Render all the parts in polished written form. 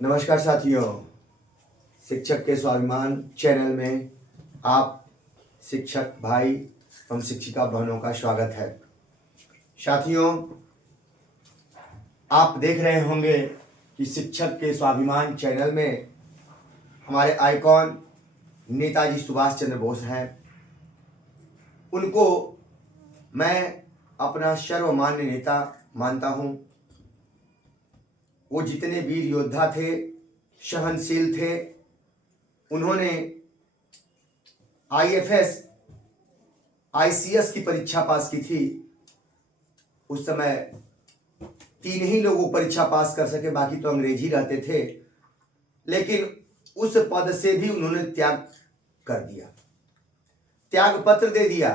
नमस्कार साथियों, शिक्षक के स्वाभिमान चैनल में आप शिक्षक भाई एवं शिक्षिका बहनों का स्वागत है। साथियों, आप देख रहे होंगे कि शिक्षक के स्वाभिमान चैनल में हमारे आइकॉन नेताजी सुभाष चंद्र बोस हैं। उनको मैं अपना सर्वमान्य नेता मानता हूँ। वो जितने वीर योद्धा थे, सहनशील थे। उन्होंने आईएफएस आईसीएस की परीक्षा पास की थी। उस समय 3 ही लोग परीक्षा पास कर सके, बाकी तो अंग्रेजी रहते थे। लेकिन उस पद से भी उन्होंने त्याग कर दिया, त्याग पत्र दे दिया।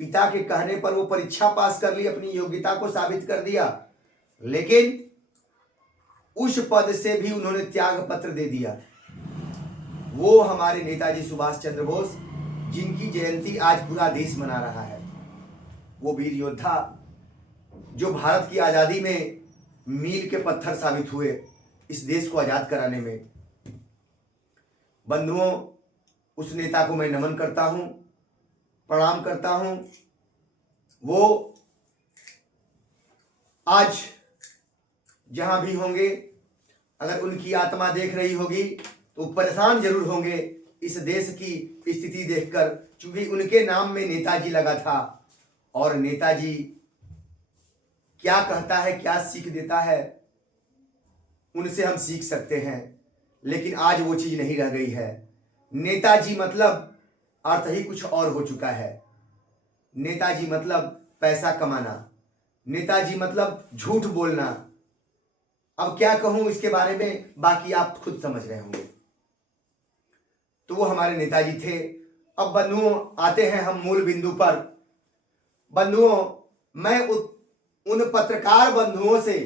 पिता के कहने पर वो परीक्षा पास कर ली, अपनी योग्यता को साबित कर दिया, लेकिन उस पद से भी उन्होंने त्याग पत्र दे दिया। वो हमारे नेताजी सुभाष चंद्र बोस, जिनकी जयंती आज पूरा देश मना रहा है। वो वीर योद्धा जो भारत की आजादी में मील के पत्थर साबित हुए, इस देश को आजाद कराने में। बंधुओं, उस नेता को मैं नमन करता हूं, प्रणाम करता हूं। वो आज जहां भी होंगे, अगर उनकी आत्मा देख रही होगी तो परेशान जरूर होंगे इस देश की स्थिति देखकर, क्योंकि उनके नाम में नेताजी लगा था। और नेताजी क्या कहता है, क्या सीख देता है, उनसे हम सीख सकते हैं। लेकिन आज वो चीज नहीं रह गई है। नेताजी मतलब अर्थ ही कुछ और हो चुका है। नेताजी मतलब पैसा कमाना, नेताजी मतलब झूठ बोलना। अब क्या कहूं इसके बारे में, बाकी आप खुद समझ रहे होंगे। तो वो हमारे नेताजी थे। अब बंधुओं, आते हैं हम मूल बिंदु पर। बंधुओं, मैं उन पत्रकार बंधुओं से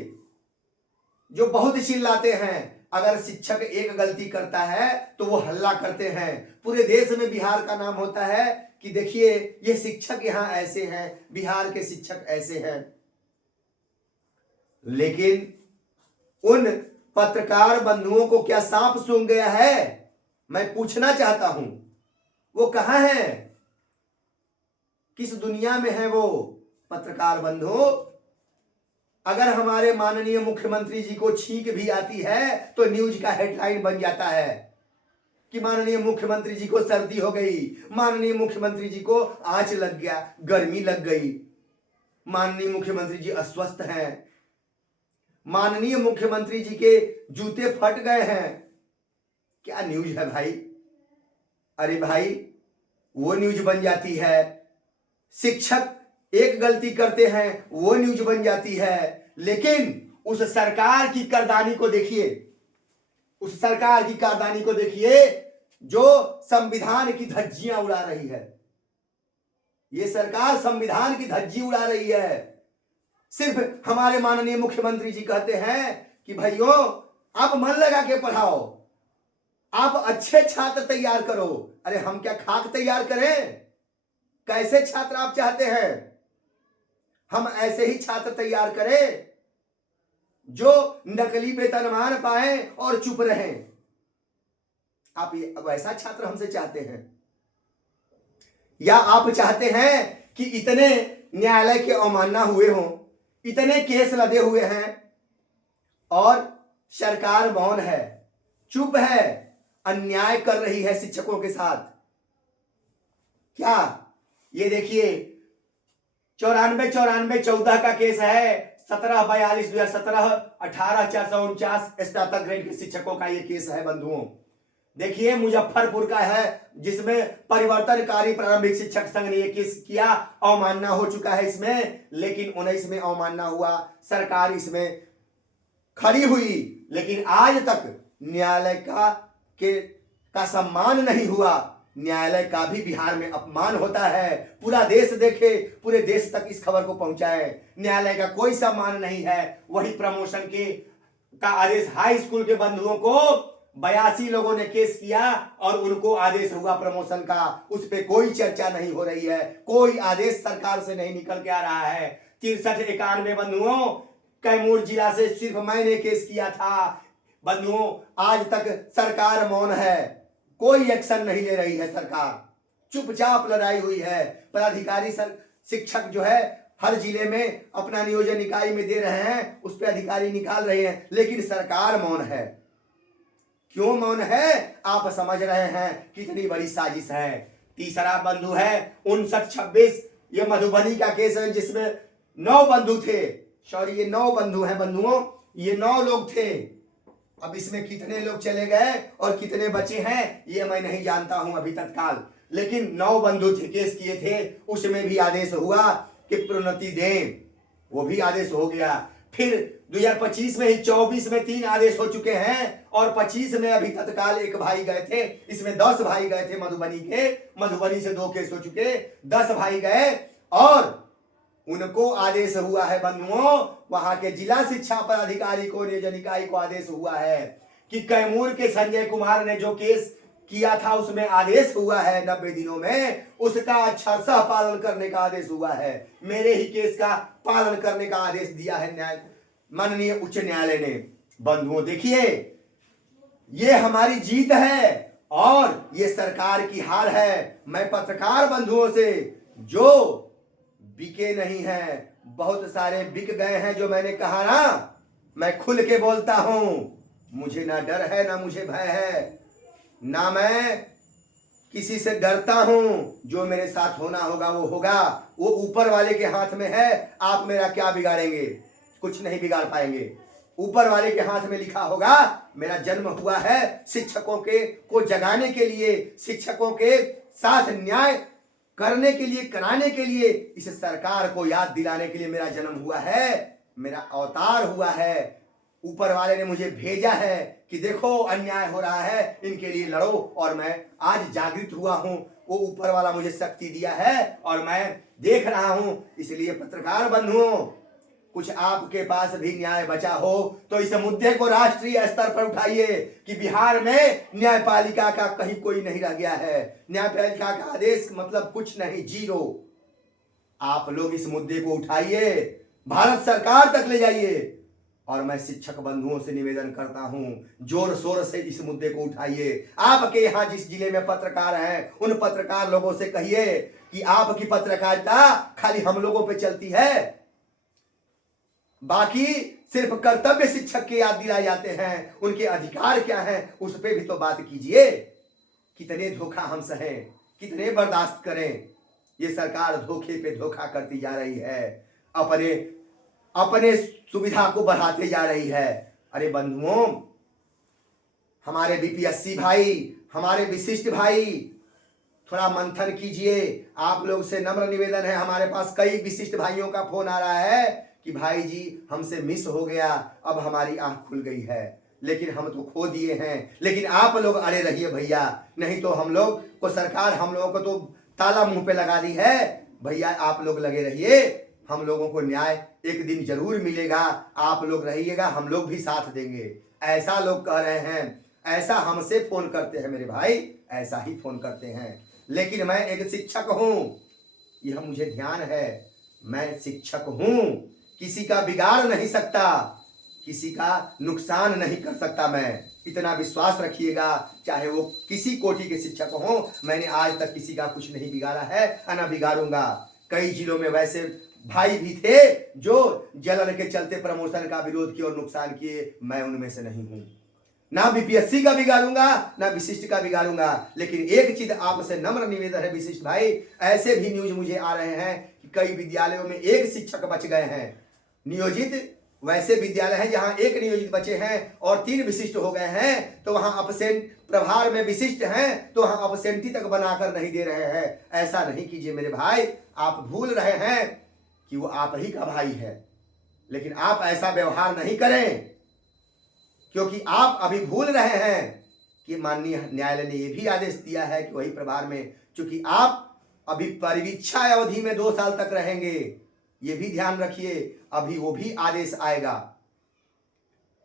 जो बहुत चिल्लाते हैं, अगर शिक्षक एक गलती करता है तो वो हल्ला करते हैं, पूरे देश में बिहार का नाम होता है कि देखिए ये शिक्षक यहां ऐसे हैं, बिहार के शिक्षक ऐसे हैं। लेकिन उन पत्रकार बंधुओं को क्या सांप सूंघ गया है? मैं पूछना चाहता हूं, वो कहां है? किस दुनिया में है वो पत्रकार बंधु? अगर हमारे माननीय मुख्यमंत्री जी को छींक भी आती है तो न्यूज का हेडलाइन बन जाता है कि माननीय मुख्यमंत्री जी को सर्दी हो गई, माननीय मुख्यमंत्री जी को आंच लग गया, गर्मी लग गई, माननीय मुख्यमंत्री जी अस्वस्थ हैं, माननीय मुख्यमंत्री जी के जूते फट गए हैं। क्या न्यूज है भाई? अरे भाई, वो न्यूज बन जाती है। शिक्षक एक गलती करते हैं, वो न्यूज बन जाती है। लेकिन उस सरकार की करदानी को देखिए, उस सरकार की करदानी को देखिए जो संविधान की धज्जियां उड़ा रही है। ये सरकार संविधान की धज्जी उड़ा रही है। सिर्फ हमारे माननीय मुख्यमंत्री जी कहते हैं कि भाइयों, आप मन लगा के पढ़ाओ, आप अच्छे छात्र तैयार करो। अरे हम क्या खाक तैयार करें? कैसे छात्र आप चाहते हैं? हम ऐसे ही छात्र तैयार करें जो नकली वेतनमान पाए और चुप रहें। आप ये वैसा छात्र हमसे चाहते हैं, या आप चाहते हैं कि इतने न्यायालय के अवमानना हुए हों, इतने केस लदे हुए हैं और सरकार मौन है, चुप है, अन्याय कर रही है शिक्षकों के साथ? क्या ये देखिए 94-94-14 का केस है, 17/42/2017, 18/449 स्नातक ग्रेड के शिक्षकों का ये केस है। बंधुओं देखिए, मुजफ्फरपुर का है, जिसमें परिवर्तनकारी प्रारंभिक शिक्षक संघ ने ये केस किया। अवमानना हो चुका है इसमें, लेकिन 19 में अवमानना हुआ, सरकार इसमें खड़ी हुई, लेकिन आज तक न्यायालय का सम्मान नहीं हुआ। न्यायालय का भी बिहार में अपमान होता है। पूरा देश देखे, पूरे देश तक इस खबर को पहुंचाए। न्यायालय का कोई सम्मान नहीं है। वही प्रमोशन का आदेश हाई स्कूल के बंधुओं को 82 लोगों ने केस किया और उनको आदेश हुआ प्रमोशन का, उस पर कोई चर्चा नहीं हो रही है, कोई आदेश सरकार से नहीं निकल के आ रहा है। 63-91 बंधुओं, कैमूर जिला से सिर्फ मैंने केस किया था। बंधुओं, आज तक सरकार मौन है, कोई एक्शन नहीं ले रही है सरकार, चुपचाप लड़ाई हुई है। पदाधिकारी शिक्षक जो है हर जिले में अपना नियोजन इकाई में दे रहे हैं, उस पर अधिकारी निकाल रहे हैं, लेकिन सरकार मौन है। क्यों मौन है? आप समझ रहे हैं कितनी बड़ी साजिश है। तीसरा बंधु है 5926, ये मधुबनी का केस है जिसमें 9 बंधु थे। सॉरी, ये 9 बंधु हैं बंधुओं, ये 9 लोग थे। अब इसमें कितने लोग चले गए और कितने बचे हैं ये मैं नहीं जानता हूं अभी तत्काल, लेकिन 9 बंधु थे, केस किए थे, उसमें भी आदेश हुआ कि प्रोन्नति दें, वो भी आदेश हो गया। फिर 2025 में ही 24 में 3 आदेश हो चुके हैं और 25 में अभी तत्काल 1 भाई गए थे, इसमें 10 भाई गए थे मधुबनी के, मधुबनी से 2 केस हो चुके, 10 भाई गए और उनको आदेश हुआ है बंधुओं, वहां के जिला शिक्षा पदाधिकारी को, नियोजन इकाई को आदेश हुआ है कि कैमूर के संजय कुमार ने जो केस किया था उसमें आदेश हुआ है 90 दिनों में उसका अक्षरशः पालन करने का आदेश हुआ है। मेरे ही केस का पालन करने का आदेश दिया है माननीय उच्च न्यायालय ने। बंधुओं देखिए, ये हमारी जीत है और ये सरकार की हार है। मैं पत्रकार बंधुओं से जो बिके नहीं है, बहुत सारे बिक गए हैं, जो मैंने कहा ना, मैं खुल के बोलता हूं, मुझे ना डर है ना मुझे भय है, ना मैं किसी से डरता हूं। जो मेरे साथ होना होगा वो होगा, वो ऊपर वाले के हाथ में है। आप मेरा क्या बिगाड़ेंगे? कुछ नहीं बिगाड़ पाएंगे। ऊपर वाले के हाथ में लिखा होगा। मेरा जन्म हुआ है शिक्षकों के को जगाने के लिए, शिक्षकों के साथ न्याय करने के लिए, कराने के लिए, इस सरकार को याद दिलाने के लिए मेरा जन्म हुआ है, मेरा अवतार हुआ है। ऊपर वाले ने मुझे भेजा है कि देखो अन्याय हो रहा है, इनके लिए लड़ो, और मैं आज जागृत हुआ हूं। वो ऊपर वाला मुझे शक्ति दिया है और मैं देख रहा हूं। इसलिए पत्रकार बंधुओं, कुछ आपके पास भी न्याय बचा हो तो इस मुद्दे को राष्ट्रीय स्तर पर उठाइए कि बिहार में न्यायपालिका का कहीं कोई नहीं रह गया है। न्यायपालिका का आदेश मतलब कुछ नहीं, 0। आप लोग इस मुद्दे को उठाइए, भारत सरकार तक ले जाइए। और मैं शिक्षक बंधुओं से निवेदन करता हूं, जोर शोर से इस मुद्दे को उठाइए। आपके यहां जिस जिले में पत्रकार हैं, उन पत्रकार लोगों से कहिए कि आपकी पत्रकारिता खाली हम लोगों पे चलती है, बाकी सिर्फ कर्तव्य शिक्षक के याद दिलाए जाते हैं, उनके अधिकार क्या हैं उस पर भी तो बात कीजिए। कितने धोखा हम सहें, कितने बर्दाश्त करें? ये सरकार धोखे पे धोखा करती जा रही है, अपने सुविधा को बढ़ाते जा रही है। अरे बंधुओं, हमारे बीपीएससी भाई, हमारे विशिष्ट भाई, थोड़ा मंथन कीजिए। आप लोग से नम्र निवेदन है, हमारे पास कई विशिष्ट भाइयों का फोन आ रहा है कि भाई जी हमसे मिस हो गया, अब हमारी आंख खुल गई है, लेकिन हम तो खो दिए हैं। लेकिन आप लोग अड़े रहिए भैया, नहीं तो हम लोग को सरकार, हम लोगों को तो ताला मुंह पे लगा दी है। भैया आप लोग लगे रहिए, हम लोगों को न्याय एक दिन जरूर मिलेगा। आप लोग रहिएगा, हम लोग भी साथ देंगे। ऐसा लोग कह रहे हैं, ऐसा हमसे फोन करते हैं मेरे भाई, ऐसा ही फोन करते हैं। लेकिन मैं एक शिक्षक हूं, यह मुझे ध्यान है, मैं शिक्षक हूं, किसी का बिगाड़ नहीं सकता, किसी का नुकसान नहीं कर सकता। मैं इतना विश्वास रखिएगा, चाहे वो किसी कोटि के शिक्षक हो, मैंने आज तक किसी का कुछ नहीं बिगाड़ा है, ना बिगाड़ूंगा। कई जिलों में वैसे भाई भी थे जो जलन के चलते प्रमोशन का विरोध किया और नुकसान किए, मैं उनमें से नहीं हूं। ना बीपीएससी का बिगाड़ूंगा, ना विशिष्ट का बिगाड़ूंगा। लेकिन एक चीज आपसे नम्र निवेदन है विशिष्ट भाई, ऐसे भी न्यूज मुझे आ रहे हैं कि कई विद्यालयों में 1 शिक्षक बच गए हैं नियोजित। वैसे विद्यालय हैं जहां 1 नियोजित बचे हैं और 3 विशिष्ट हो गए हैं, तो वहां अपसेंट, प्रभार में विशिष्ट हैं तो वहां अपसेंटी तक बनाकर नहीं दे रहे हैं। ऐसा नहीं कीजिए मेरे भाई, आप भूल रहे हैं कि वो आप ही का भाई है, लेकिन आप ऐसा व्यवहार नहीं करें, क्योंकि आप अभी भूल रहे हैं कि माननीय न्यायालय ने यह भी आदेश दिया है कि वही प्रभार में, चूंकि आप अभी परिवीक्षा अवधि में 2 साल तक रहेंगे, ये भी ध्यान रखिए, अभी वो भी आदेश आएगा।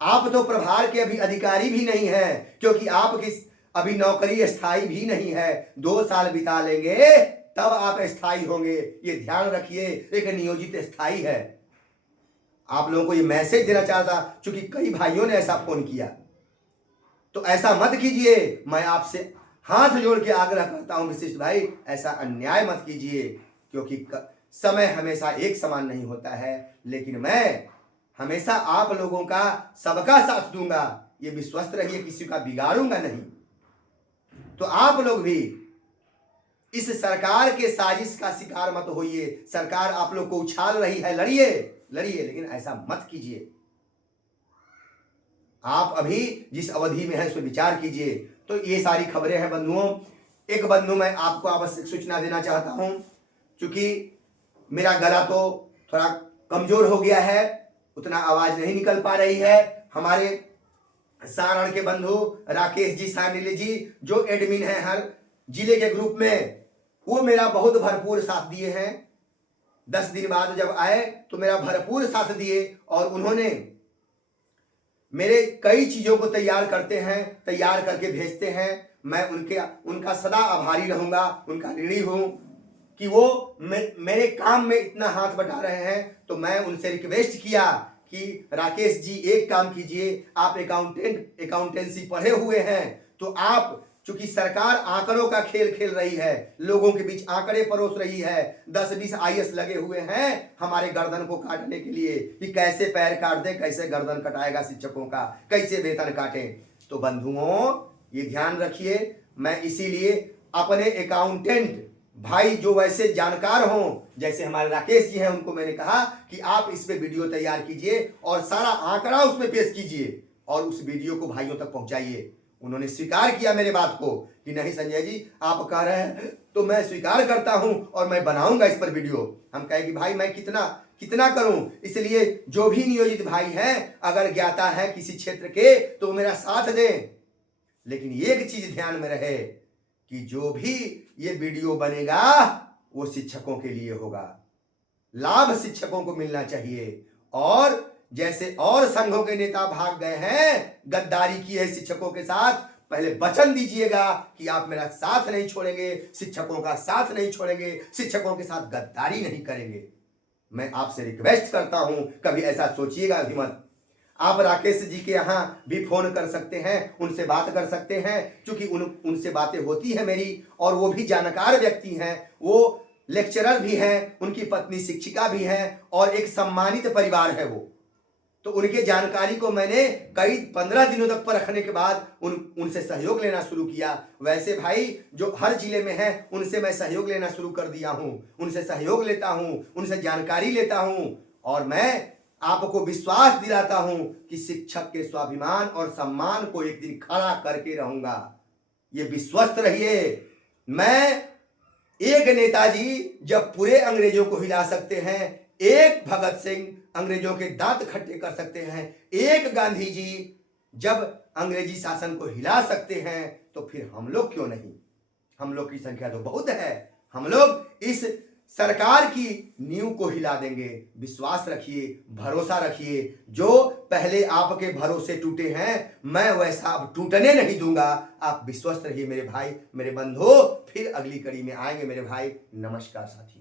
आप तो प्रभार के अभी अधिकारी भी नहीं है, क्योंकि आपकी अभी नौकरी स्थायी भी नहीं है। 2 साल बिता लेंगे तब आप स्थायी होंगे, ये ध्यान रखिए। एक नियोजित स्थायी है। आप लोगों को ये मैसेज देना चाहता, क्योंकि कई भाइयों ने ऐसा फोन किया। तो ऐसा मत कीजिए। मैं आपसे हाथ जोड़ के आग्रह करता हूं विशिष्ट भाई, ऐसा अन्याय मत कीजिए, क्योंकि समय हमेशा एक समान नहीं होता है। लेकिन मैं हमेशा आप लोगों का सबका साथ दूंगा, ये विश्वस्त रहिए, किसी का बिगाड़ूंगा नहीं। तो आप लोग भी इस सरकार के साजिश का शिकार मत होइए। सरकार आप लोग को उछाल रही है, लड़िए लड़िए, लेकिन ऐसा मत कीजिए। आप अभी जिस अवधि में है उस पर विचार कीजिए। तो ये सारी खबरें हैं बंधुओं। एक बंधु मैं आपको आवश्यक सूचना देना चाहता हूं, क्योंकि मेरा गला तो थोड़ा कमजोर हो गया है, उतना आवाज नहीं निकल पा रही है। हमारे सारण के बंधु राकेश जी, सानिल जी, जो एडमिन है हर जिले के ग्रुप में, वो मेरा बहुत भरपूर साथ दिए हैं। 10 दिन बाद जब आए तो मेरा भरपूर साथ दिए, और उन्होंने मेरे कई चीजों को तैयार करते हैं, तैयार करके भेजते हैं। मैं उनका सदा आभारी रहूंगा, उनका ऋणी हूं कि वो मेरे काम में इतना हाथ बटा रहे हैं। तो मैं उनसे रिक्वेस्ट किया कि राकेश जी एक काम कीजिए, आप अकाउंटेंसी पढ़े हुए हैं, तो आप, चूंकि सरकार आंकड़ों का खेल खेल रही है, लोगों के बीच आंकड़े परोस रही है, 10-20 IAS लगे हुए हैं हमारे गर्दन को काटने के लिए कि कैसे पैर काट दे, कैसे गर्दन कटाएगा शिक्षकों का, कैसे वेतन काटे। तो बंधुओं ये ध्यान रखिए, मैं इसीलिए अपने अकाउंटेंट भाई जो वैसे जानकार हों, जैसे हमारे राकेश जी हैं, उनको मैंने कहा कि आप इस पे वीडियो तैयार कीजिए और सारा आंकड़ा उसमें पेश कीजिए और उस वीडियो को भाइयों तक पहुंचाइए। उन्होंने स्वीकार किया मेरे बात को कि नहीं संजय जी आप कह रहे हैं तो मैं स्वीकार करता हूं और मैं बनाऊंगा इस पर वीडियो। हम कहे कि भाई मैं कितना करूं, इसलिए जो भी नियोजित भाई हैं अगर ज्ञाता है किसी क्षेत्र के तो मेरा साथ दें। लेकिन एक चीज ध्यान में रहे कि जो भी ये वीडियो बनेगा वो शिक्षकों के लिए होगा, लाभ शिक्षकों को मिलना चाहिए। और जैसे और संघों के नेता भाग गए हैं, गद्दारी की है शिक्षकों के साथ, पहले वचन दीजिएगा कि आप मेरा साथ नहीं छोड़ेंगे, शिक्षकों का साथ नहीं छोड़ेंगे, शिक्षकों के साथ गद्दारी नहीं करेंगे। मैं आपसे रिक्वेस्ट करता हूं, कभी ऐसा सोचिएगा भी मत। आप राकेश जी के यहाँ भी फोन कर सकते हैं, उनसे बात कर सकते हैं, क्योंकि उनसे बातें होती है मेरी, और वो भी जानकार व्यक्ति हैं, वो लेक्चरर भी हैं, उनकी पत्नी शिक्षिका भी हैं और एक सम्मानित परिवार है वो। तो उनके जानकारी को मैंने कई 15 दिनों तक परखने के बाद उनसे सहयोग लेना शुरू किया। वैसे भाई जो हर जिले में हैं उनसे मैं सहयोग लेना शुरू कर दिया हूं, उनसे सहयोग लेता हूं, उनसे जानकारी लेता हूं, और मैं आपको विश्वास दिलाता हूं कि शिक्षक के स्वाभिमान और सम्मान को एक दिन खड़ा करके रहूंगा। ये विश्वस्त रहिए। मैं एक नेताजी जब पूरे अंग्रेजों को हिला सकते हैं, एक भगत सिंह अंग्रेजों के दांत खट्टे कर सकते हैं, एक गांधी जी जब अंग्रेजी शासन को हिला सकते हैं, तो फिर हम लोग क्यों नहीं। हम लोग की संख्या तो बहुत है, हम लोग इस सरकार की नींव को हिला देंगे। विश्वास रखिए, भरोसा रखिए। जो पहले आपके भरोसे टूटे हैं मैं वैसा अब टूटने नहीं दूंगा। आप विश्वस्त रहिए मेरे भाई, मेरे बंधु। फिर अगली कड़ी में आएंगे मेरे भाई। नमस्कार साथी।